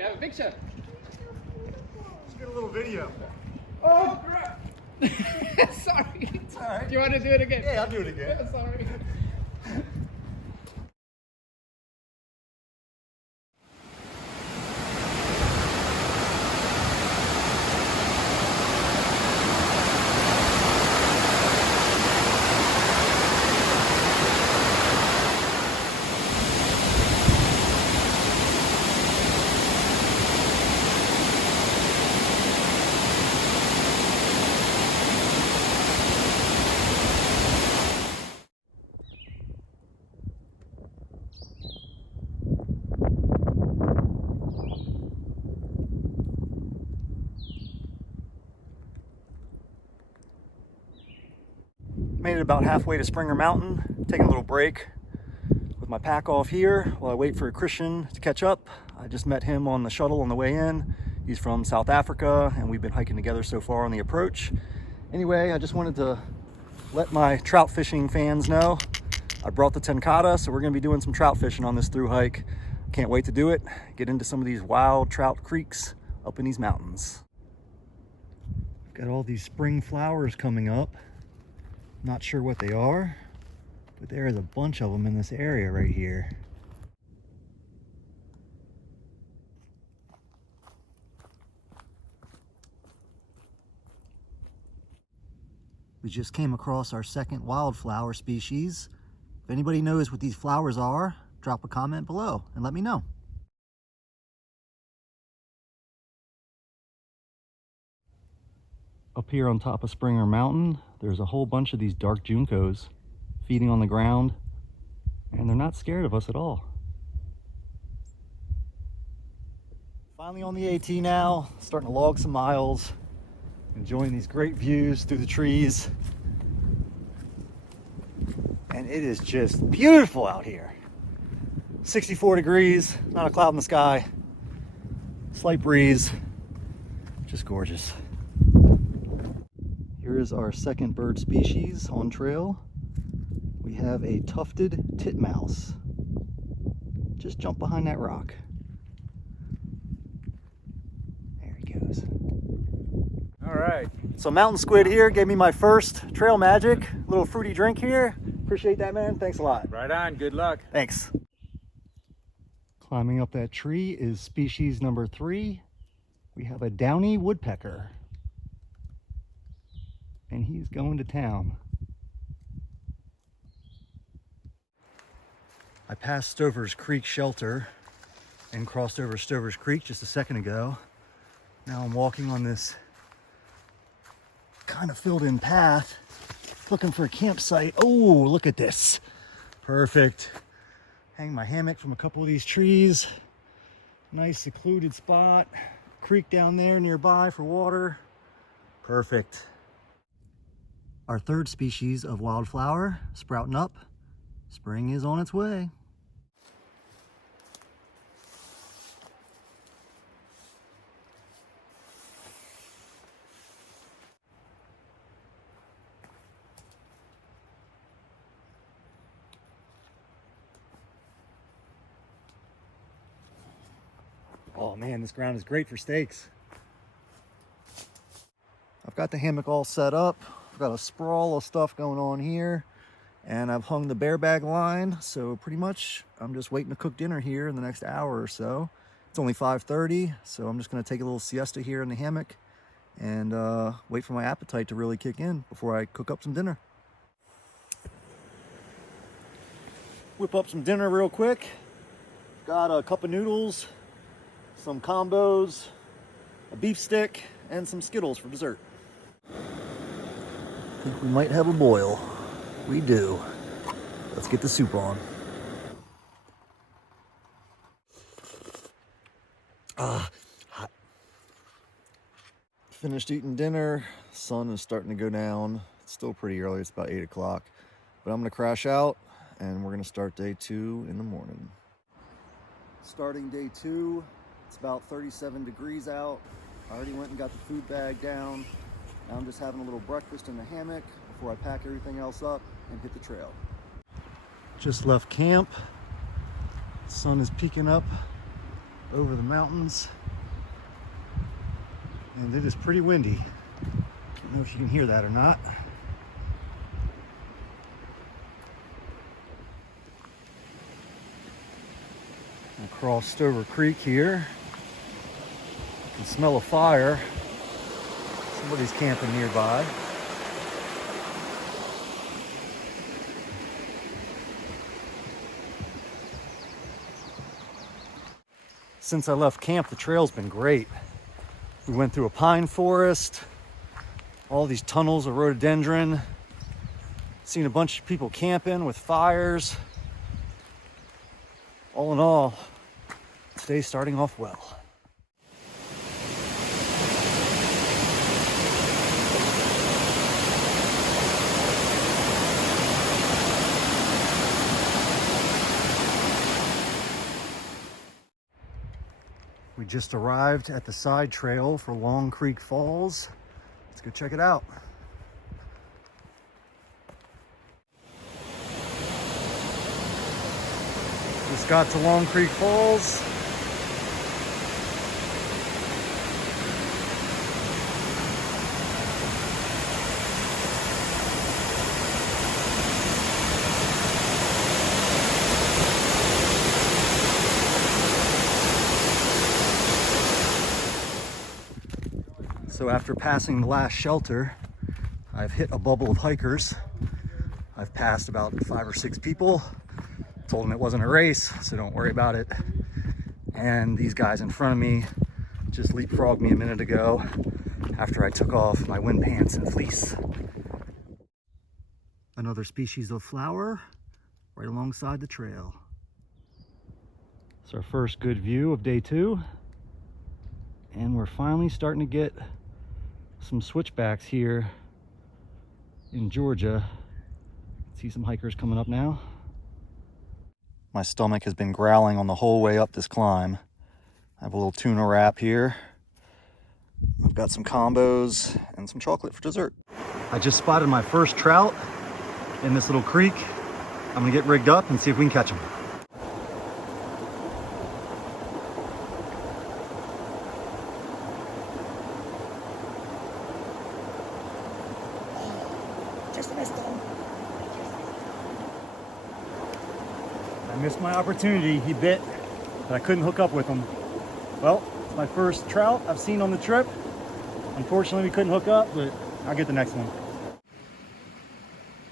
You have a picture? Let's get a little video. Oh, crap! Sorry. It's all right. Do you want to do it again? Yeah, I'll do it again. Sorry. Made it about halfway to Springer Mountain, taking a little break with my pack off here while I wait for Christian to catch up. I just met him on the shuttle on the way in. He's from South Africa and we've been hiking together so far on the approach. Anyway, I just wanted to let my trout fishing fans know I brought the tenkata, so we're gonna be doing some trout fishing on this thru hike. Can't wait to do it, get into some of these wild trout creeks up in these mountains. Got all these spring flowers coming up. Not sure what they are, but there is a bunch of them in this area right here. We just came across our second wildflower species. If anybody knows what these flowers are, drop a comment below and let me know. Up here on top of Springer Mountain, there's a whole bunch of these dark juncos feeding on the ground, and they're not scared of us at all. Finally on the AT now, starting to log some miles, enjoying these great views through the trees. And it is just beautiful out here. 64 degrees, not a cloud in the sky, slight breeze, just gorgeous. Here is our second bird species on trail. We have a tufted titmouse. Just jump behind that rock. There he goes. All right. So mountain squid here gave me my first trail magic. Little fruity drink here. Appreciate that, man. Thanks a lot. Right on. Good luck. Thanks. Climbing up that tree is species number 3. We have a downy woodpecker. And he's going to town. I passed Stover's Creek shelter and crossed over Stover's Creek just a second ago. Now I'm walking on this kind of filled in path looking for a campsite. Oh, look at this. Perfect. Hang my hammock from a couple of these trees. Nice secluded spot. Creek down there nearby for water. Perfect. Our third species of wildflower sprouting up. Spring is on its way. Oh man, this ground is great for steaks. I've got the hammock all set up. I've got a sprawl of stuff going on here, and I've hung the bear bag line, so pretty much I'm just waiting to cook dinner here in the next hour or so. It's only 5:30, so I'm just gonna take a little siesta here in the hammock and wait for my appetite to really kick in before I cook up some dinner. Whip up some dinner real quick. Got a cup of noodles, some combos, a beef stick, and some Skittles for dessert. I think we might have a boil. We do. Let's get the soup on. Hot. Finished eating dinner. Sun is starting to go down. It's still pretty early. It's about 8 o'clock. But I'm gonna crash out and we're gonna start day 2 in the morning. Starting day 2. It's about 37 degrees out. I already went and got the food bag down. Now I'm just having a little breakfast in the hammock before I pack everything else up and hit the trail. Just left camp. The sun is peeking up over the mountains, and it is pretty windy. I don't know if you can hear that or not. Across Stover Creek here, you can smell a fire. Somebody's camping nearby. Since I left camp, the trail's been great. We went through a pine forest, all these tunnels of rhododendron, seen a bunch of people camping with fires. All in all, today's starting off well. We just arrived at the side trail for Long Creek Falls. Let's go check it out. Just got to Long Creek Falls. So after passing the last shelter, I've hit a bubble of hikers. I've passed about 5 or 6 people. Told them it wasn't a race, so don't worry about it. And these guys in front of me just leapfrogged me a minute ago after I took off my wind pants and fleece. Another species of flower right alongside the trail. It's our first good view of day 2. And we're finally starting to get some switchbacks here in Georgia. See some hikers coming up now. My stomach has been growling on the whole way up this climb. I have a little tuna wrap here. I've got some combos and some chocolate for dessert. I just spotted my first trout in this little creek. I'm gonna get rigged up and see if we can catch them. I missed my opportunity. He bit, but I couldn't hook up with him. Well, it's my first trout I've seen on the trip. Unfortunately, we couldn't hook up, but I'll get the next one.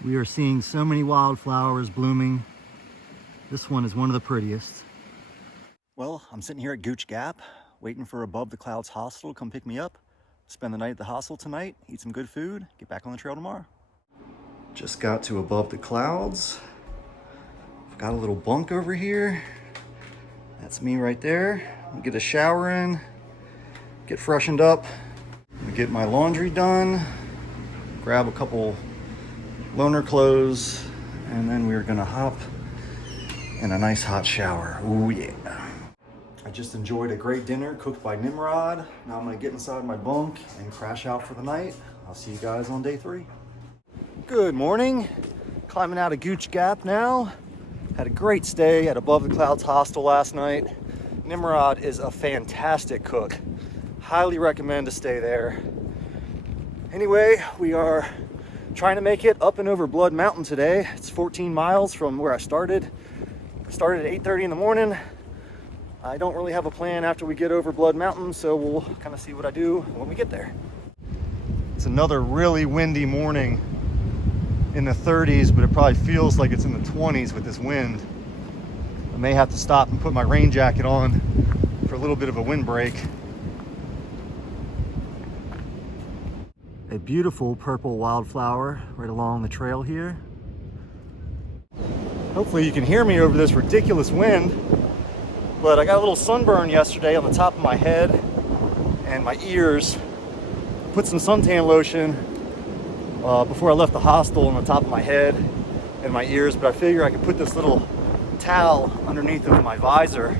We are seeing so many wildflowers blooming. This one is one of the prettiest. Well, I'm sitting here at Gooch Gap, waiting for Above the Clouds Hostel to come pick me up. Spend the night at the hostel tonight, eat some good food, get back on the trail tomorrow. Just got to Above the Clouds. Got a little bunk over here. That's me right there. I'll get a shower in, get freshened up, get my laundry done, grab a couple loaner clothes, and then we're gonna hop in a nice hot shower. Ooh yeah. I just enjoyed a great dinner cooked by Nimrod. Now I'm gonna get inside my bunk and crash out for the night. I'll see you guys on day 3. Good morning. Climbing out of Gooch Gap now. Had a great stay at Above the Clouds Hostel last night. Nimrod is a fantastic cook. Highly recommend to stay there. Anyway, we are trying to make it up and over Blood Mountain today. It's 14 miles from where I started. I started at 8:30 in the morning. I don't really have a plan after we get over Blood Mountain, so we'll kind of see what I do when we get there. It's another really windy morning. In the 30s, but it probably feels like it's in the 20s with this wind. I may have to stop and put my rain jacket on for a little bit of a windbreak. A beautiful purple wildflower right along the trail here. Hopefully you can hear me over this ridiculous wind, but I got a little sunburn yesterday on the top of my head and my ears. Put some suntan lotion before I left the hostel on the top of my head and my ears, but I figure I could put this little towel underneath of my visor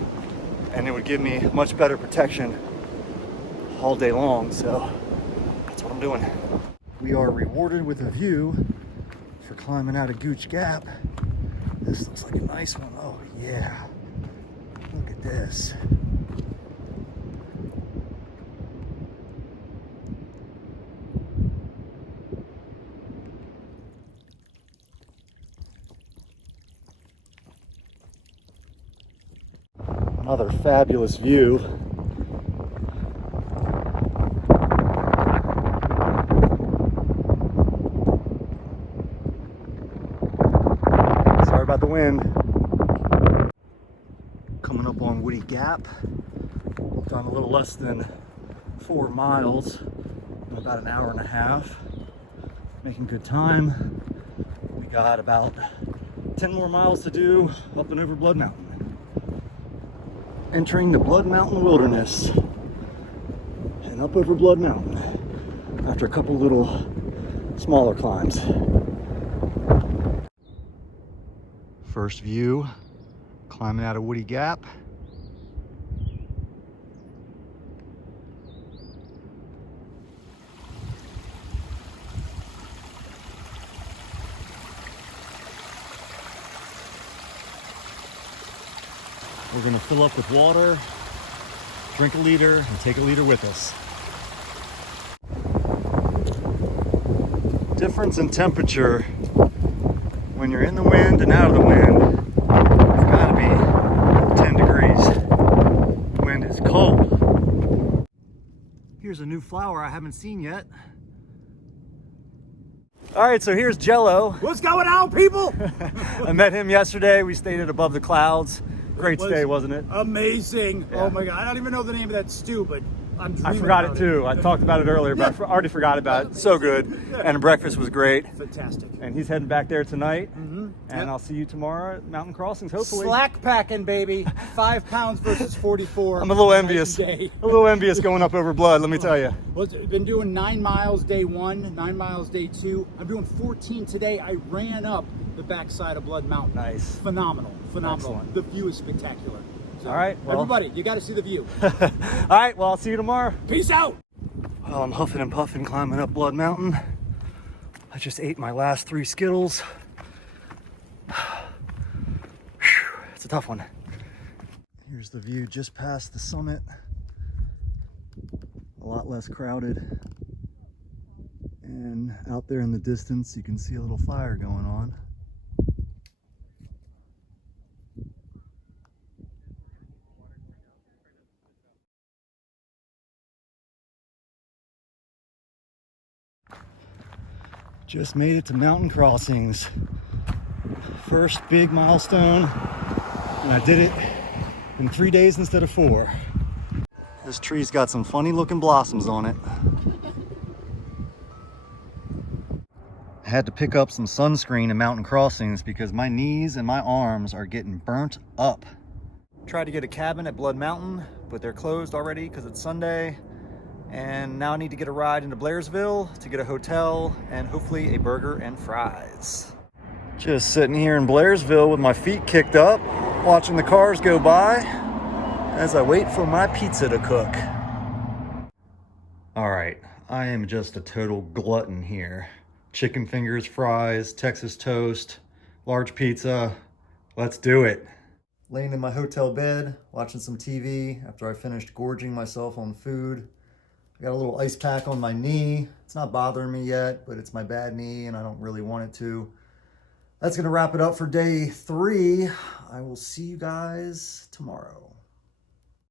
and it would give me much better protection all day long, so that's what I'm doing. We are rewarded with a view for climbing out of Gooch Gap. This looks like a nice one. Oh yeah, look at this. Another fabulous view. Sorry about the wind. Coming up on Woody Gap. Done a little less than 4 miles in about an hour and a half. Making good time. We got about 10 more miles to do up and over Blood Mountain. Entering the Blood Mountain Wilderness and up over Blood Mountain after a couple little smaller climbs. First view, climbing out of Woody Gap. We're gonna fill up with water, drink a liter, and take a liter with us. Difference in temperature when you're in the wind and out of the wind. It's gotta be 10 degrees. The wind is cold. Here's a new flower I haven't seen yet. All right, so here's Jello. What's going on, people? I met him yesterday. We stayed at Above the Clouds. Great stay, wasn't it? Amazing. Yeah. Oh my God. I don't even know the name of that stew, but I'm dreaming I forgot about it too. I talked about it earlier, but I already forgot about it. So good. And breakfast was great. Fantastic. And he's heading back there tonight. Yep. And I'll see you tomorrow at Mountain Crossings, hopefully. Slack packing, baby. 5 pounds versus 44. I'm a little envious. Day. A little envious going up over Blood, let me tell you. Well, I've been doing 9 miles day 1, 9 miles day 2. I'm doing 14 today. I ran up the backside of Blood Mountain. Nice. Phenomenal. Excellent. The view is spectacular. So, all right. Well, everybody, you got to see the view. all right. Well, I'll see you tomorrow. Peace out. Well, I'm huffing and puffing climbing up Blood Mountain. I just ate my last 3 Skittles. It's a tough one. Here's the view just past the summit. A lot less crowded. And out there in the distance, you can see a little fire going on. Just made it to Mountain Crossings. First big milestone, and I did it in 3 days instead of 4. This tree's got some funny looking blossoms on it. I had to pick up some sunscreen in Mountain Crossings because my knees and my arms are getting burnt up. Tried to get a cabin at Blood Mountain, but they're closed already because it's Sunday. And now I need to get a ride into Blairsville to get a hotel and hopefully a burger and fries. Just sitting here in Blairsville with my feet kicked up, watching the cars go by as I wait for my pizza to cook. All right, I am just a total glutton here. Chicken fingers, fries, Texas toast, large pizza. Let's do it. Laying in my hotel bed, watching some TV after I finished gorging myself on food. I got a little ice pack on my knee. It's not bothering me yet, but it's my bad knee and I don't really want it to. That's gonna wrap it up for day 3. I will see you guys tomorrow.